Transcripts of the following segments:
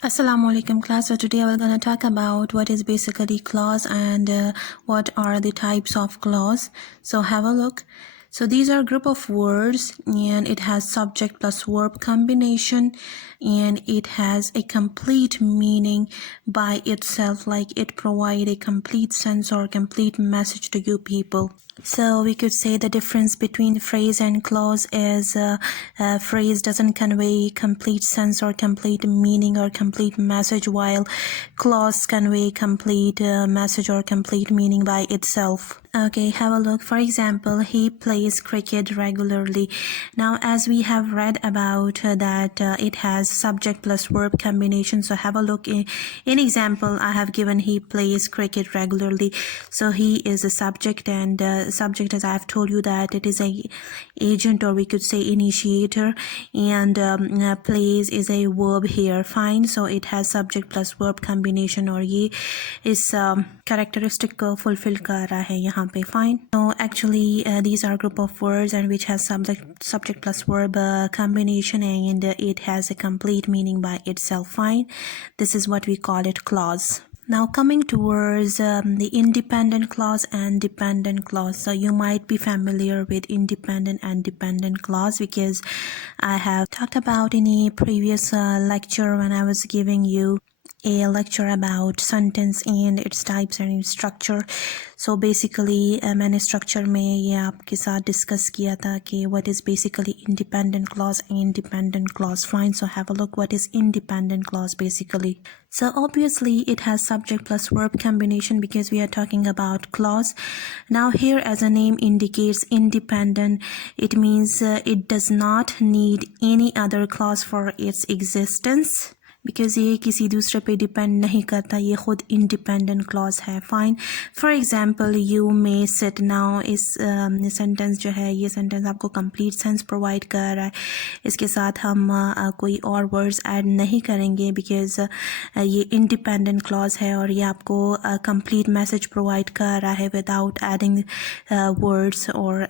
Assalamu alaikum class. So today we're going to talk about what is basically clause and what are the types of clause. So have a look. So these are a group of words and it has subject plus verb combination and it has a complete meaning by itself, like it provides a complete sense or complete message to you people. So we could say the difference between phrase and clause is phrase doesn't convey complete sense or complete meaning or complete message, while clause convey complete message or complete meaning by itself. Okay, have a look. For example, he plays cricket regularly. Now, as we have read about that it has subject plus verb combination. So have a look. In example, I have given he plays cricket regularly. So he is a subject, and subject, as I have told you, that it is a agent, or we could say initiator, and plays is a verb here. Fine. So it has subject plus verb combination, और ये इस characteristic को fulfill कर रहा है यहाँ पे. Fine. So actually these are group of words and which has subject plus verb combination, and it has a complete meaning by itself. Fine. This is what we call it clause. Now coming towards the independent clause and dependent clause. So you might be familiar with independent and dependent clause because I have talked about in a previous lecture when I was giving you a lecture about sentence and its types and its structure. So basically मैंने structure में ये आपके साथ discuss किया था कि what is basically independent clause and dependent clause. Fine. So have a look what is independent clause basically. So obviously it has subject plus verb combination because we are talking about clause. Now here, as a name indicates, independent, it means it does not need any other clause for its existence. Because ये किसी दूसरे पे depend नहीं करता, ये खुद independent clause है. Fine. For example you may sit. Now इस सेंटेंस जो है, ये सेंटेंस आपको कंप्लीट सेंस प्रोवाइड कर रहा है. इसके साथ हम कोई और वर्ड्स ऐड नहीं करेंगे बिकॉज ये इंडिपेंडेंट क्लॉज है और ये आपको कंप्लीट मैसेज प्रोवाइड कर रहा है विदाउट एडिंग वर्ड्स और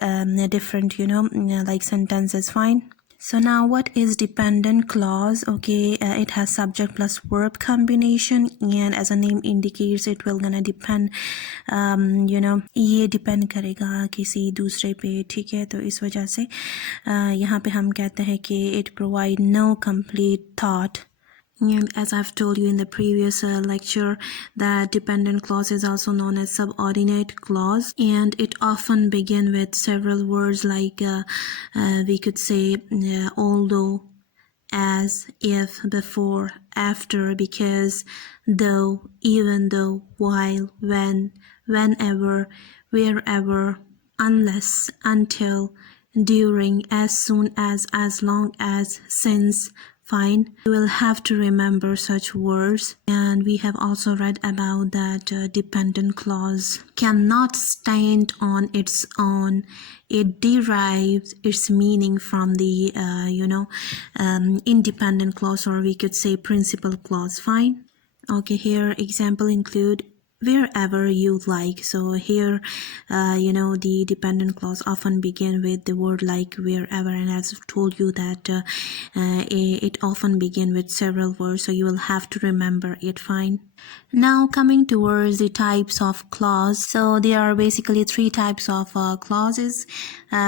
different like sentences. Fine. So now what is dependent clause? Okay, it has subject plus verb combination, and as a name indicates, it will gonna depend ये depend करेगा किसी दूसरे पे. ठीक है, तो इस वजह से यहाँ पे हम कहते हैं कि it provide no complete thought. And as I've told you in the previous lecture, that dependent clause is also known as subordinate clause, and it often begin with several words like we could say although, as, if, before, after, because, though, even though, while, when, whenever, wherever, unless, until, during, as soon as long as, since. Fine. You will have to remember such words. And we have also read about that dependent clause cannot stand on its own. It derives its meaning from the independent clause, or we could say principal clause. Fine. Okay, here example include wherever you like. So here the dependent clause often begin with the word like wherever, and as I've told you that it often begin with several words, so you will have to remember it. Fine. Now coming towards the types of clause. So there are basically three types of clauses.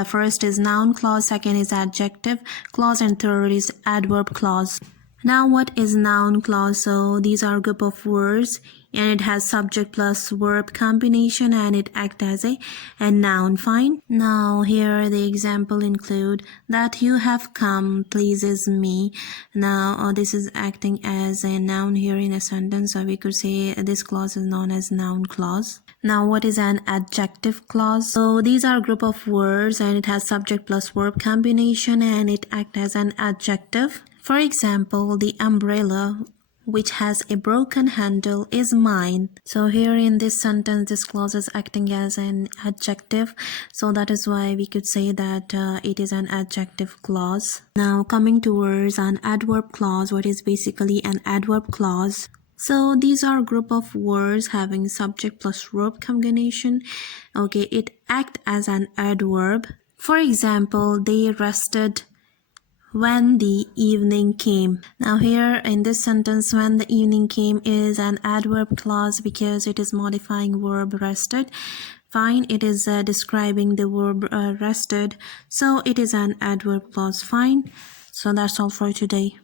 First is noun clause, second is adjective clause, and third is adverb clause. Now what is noun clause? So these are a group of words and it has subject plus verb combination and it acts as a noun. Fine. Now here the example include that you have come pleases me. Now this is acting as a noun here in a sentence, so we could say this clause is known as noun clause. Now what is an adjective clause? So these are a group of words and it has subject plus verb combination and it acts as an adjective. For example, the umbrella which has a broken handle is mine. So here in this sentence, this clause is acting as an adjective. So that is why we could say that it is an adjective clause. Now coming towards an adverb clause, what is basically an adverb clause? So these are a group of words having subject plus verb combination. Okay, it acts as an adverb. For example, they rested when the evening came. Now here in this sentence, when the evening came is an adverb clause because it is modifying verb rested. Fine, it is describing the verb rested, so it is an adverb clause. Fine. So that's all for today.